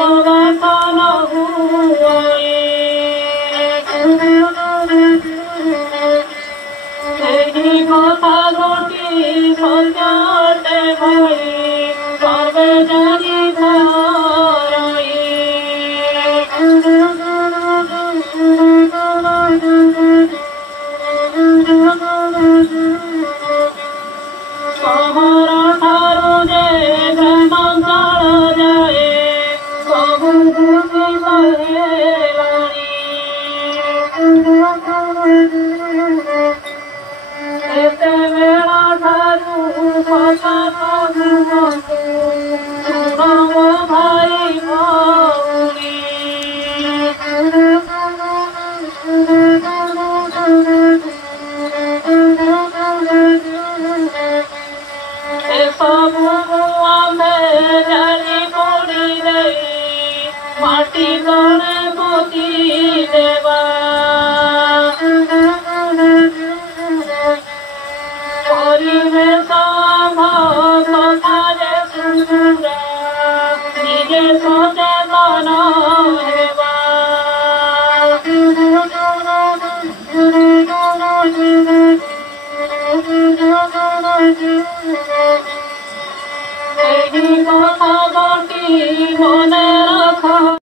ସମାଧାନ ହୁଏ। ସେହି କଥା ଗୋଟି ସତ୍ୟ ଅଟେ ଭାଇ, ସର୍ବେ ଜାଣିଥାଇ। ସହର ଠାରୁ ଯେ ଗ୍ରାମାଞ୍ଚଳ ଯାଏ ସବୁ ବୁଝି ପାରିଲାଣି। ସେତେବେଳ ଠାରୁ କଥା କହୁଅନ୍ତୁ, ଶୁଣ ମୋ ଭାଇ ଭଉଣୀ। ଏସବୁକୁ ଆମେ ଜାଳି ପୋଡ଼ି ଦେଇ ମାଟି ତଳେ ପୋତି ଦେବା। ପରିବେଶ ଆମ କଥାରେ ସୁନ୍ଦର, ନିଜେ ସଚେତନ ହେବା। ଏହି କଥା ଗୋଟି ମନେ ରଖ।